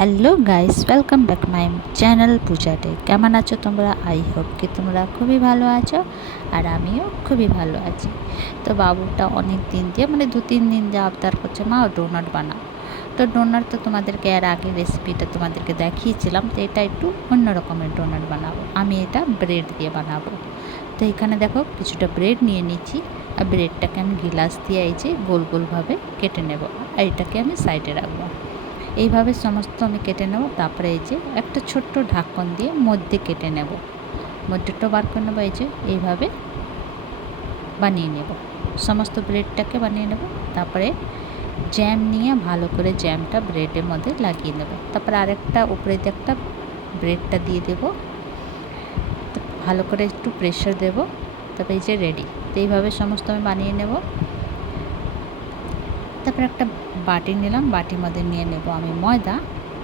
Hello guys, welcome back my channel Puja day. কেমন আছো তোমরা? আই হোপ কি তোমরা খুবই ভালো আছো, আর আমিও খুবই ভালো আছি। তো বাবুটা অনেক দিন দিয়ে 2-3 দিন দিয়ে আবদার করছে, মা ডোনাট বানাও। তো ডোনাট তো তোমাদেরকে এর আগে রেসিপিটা তোমাদেরকে দেখিয়েছিলাম, তো এটা একটু অন্য রকমের ডোনাট বানাবো। আমি এটা ব্রেড দিয়ে বানাবো। তো এখানে দেখো কিছুটা ব্রেড নিয়ে নিচ্ছি, আর ব্রেডটাকে আমি গিলাস দিয়ে এই যে গোল গোলভাবে কেটে নেব, আর এটাকে আমি সাইডে রাখবো। এইভাবে সমস্ত আমি কেটে নেব। তারপরে এই যে একটা ছোট্ট ঢাকন দিয়ে মধ্যে কেটে নেব, মধ্যটা বার করে নেবো। এই যে এইভাবে বানিয়ে নেব, সমস্ত ব্রেডটাকে বানিয়ে নেব। তারপরে জ্যাম নিয়ে ভালো করে জ্যামটা ব্রেডের মধ্যে লাগিয়ে নেব। তারপরে আরেকটা উপরে দিয়ে একটা ব্রেডটা দিয়ে দেব, ভালো করে একটু প্রেশার দেব। তারপরে এই যে রেডি। তো এইভাবে সমস্ত আমি বানিয়ে নেব। তারপরে একটা বাটি নিলাম, বাটির মধ্যে নিয়ে নেব আমি ময়দা,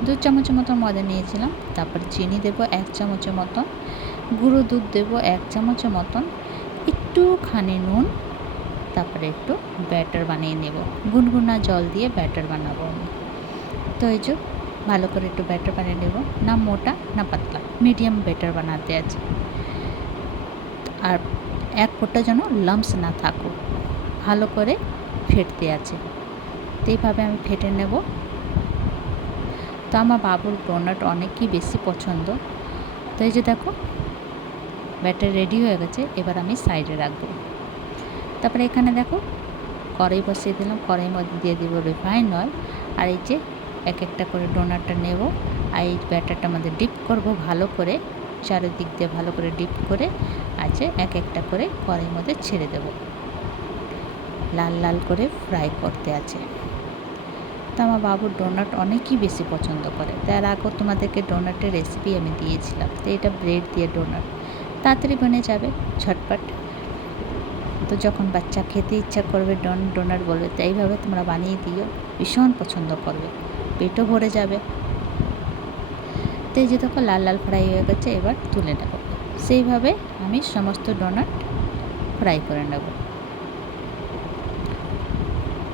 2 চামচের মতো ময়দা নিয়েছিলাম। তারপরে চিনি দেব 1 চামচের মতন, গুঁড়ো দুধ দেব 1 চামচের মতন, একটুখানি নুন। তারপরে একটু ব্যাটার বানিয়ে নেব, গুনগুনা জল দিয়ে ব্যাটার বানাবো আমি। তো এই যে ভালো করে একটু ব্যাটার বানিয়ে নেব, না মোটা না পাতলা, মিডিয়াম ব্যাটার বানাতে আছে। আর এক ফোঁটা যেন লাম্পস না থাকুক, ভালো করে ফেটতে আছে। তো এইভাবে আমি ফেটে নেব। তো আমার বাবুর ডোনাট অনেকই বেশি পছন্দ। তো এই যে দেখো ব্যাটার রেডি হয়ে গেছে, এবার আমি সাইডে রাখবো। তারপরে এখানে দেখো কড়াই বসিয়ে দিলাম, কড়াইয়ের মধ্যে দিয়ে দেবো রিফাইন অয়েল। আর এই যে এক একটা করে ডোনাটটা নেব, আর এই ব্যাটারটা আমাদের ডিপ করব ভালো করে, চারিদিক দিয়ে ভালো করে ডিপ করে আছে এক একটা করে কড়াইয়ের মধ্যে ছেড়ে দেব। লাল লাল করে ফ্রাই করতে আছে। তো আমার বাবুর ডোনাট অনেকই বেশি পছন্দ করে। তার আগেও তোমাদেরকে ডোনাটের রেসিপি আমি দিয়েছিলাম। তো এটা ব্রেড দিয়ে ডোনাট, তাড়াতাড়ি বনে যাবে, ঝটপট। তো যখন বাচ্চা খেতে ইচ্ছা করবে ডোনাট বলবে, তো এইভাবে তোমরা বানিয়ে দিও, ভীষণ পছন্দ করবে, পেটও ভরে যাবে। তো এই যে দেখো লাল লাল ফ্রাই হয়ে গেছে, এবার তুলে নেব। সেইভাবে আমি সমস্ত ডোনাট ফ্রাই করে নেব।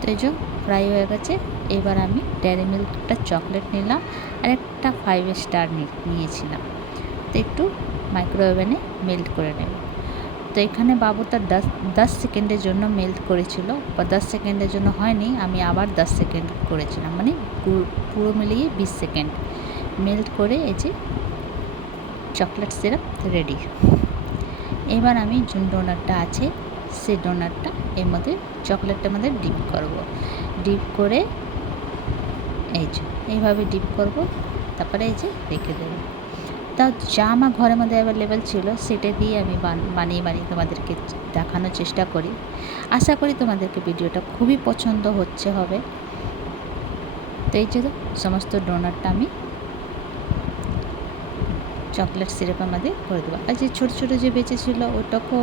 তো এই যে ফ্রাই হয়ে গেছে। এবার আমি ডেয়ারি মিল্কটা চকলেট নিলাম, আর একটা 5 স্টার নিয়েছিলাম। তো একটু মাইক্রোওভেনে মেল্ট করে নেব। তো এখানে বাবু তার 10 সেকেন্ডের জন্য মেল্ট করেছিল, বা 10 সেকেন্ডের জন্য হয়নি, আমি আবার 10 সেকেন্ড করেছিলাম, মানে পুরো মিলিয়ে 20 সেকেন্ড মেল্ট করে এই যে চকলেট সিরাপ রেডি। এবার আমি যে ডোনাটটা আছে সেই ডোনাটটা এর মধ্যে চকলেটটার মধ্যে ডিপ করব। ডিপ করে এই যে এইভাবে ডিপ করব। তারপরে এই যে রেখে দেবো। তা যা আমার ঘরের মধ্যে অ্যাভেলেবেল ছিল সেটা দিয়ে আমি বানিয়ে তোমাদেরকে দেখানোর চেষ্টা করি। আশা করি তোমাদেরকে ভিডিওটা খুবই পছন্দ হবে। তো এই যে সমস্ত ডোনাটটা আমি চকলেট সিরাপের মধ্যে করে দেবো। আর যে ছোটো ছোটো যে বেঁচেছিলো ওটাকেও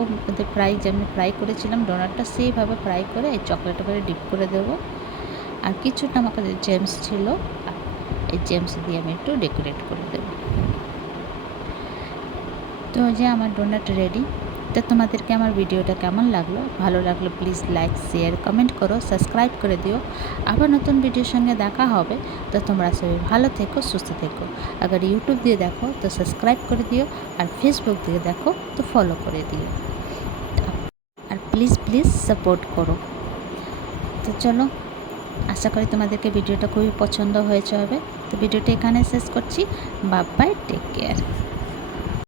যেমনি ফ্রাই করেছিলাম ডোনাটটা, সেইভাবে ফ্রাই করে এই চকলেটের মধ্যে ডিপ করে দেবো। আর কিছুটা আমার কাছে জেমস ছিল, এই জেমস দিয়ে আমি একটু ডেকোরেট করে দেবো। তো যে আমার ডোনাট রেডি। তো তোমাদেরকে আমার ভিডিওটা কেমন লাগলো? ভালো লাগলো প্লিজ লাইক শেয়ার কমেন্ট করো, সাবস্ক্রাইব করে দিও। আবার নতুন ভিডিওর সঙ্গে দেখা হবে। তো তোমরা সবাই ভালো থেকো, সুস্থ থেকো। আবার ইউটিউব দিয়ে দেখো তো সাবস্ক্রাইব করে দিও, আর ফেসবুক দিয়ে দেখো তো ফলো করে দিও। আর প্লিজ প্লিজ সাপোর্ট করো। তো চলো, আশা করি তোমাদেরকে ভিডিওটা খুবই পছন্দ হয়েছে হবে। তো ভিডিওটা এখানে শেষ করছি। Bye bye, take care.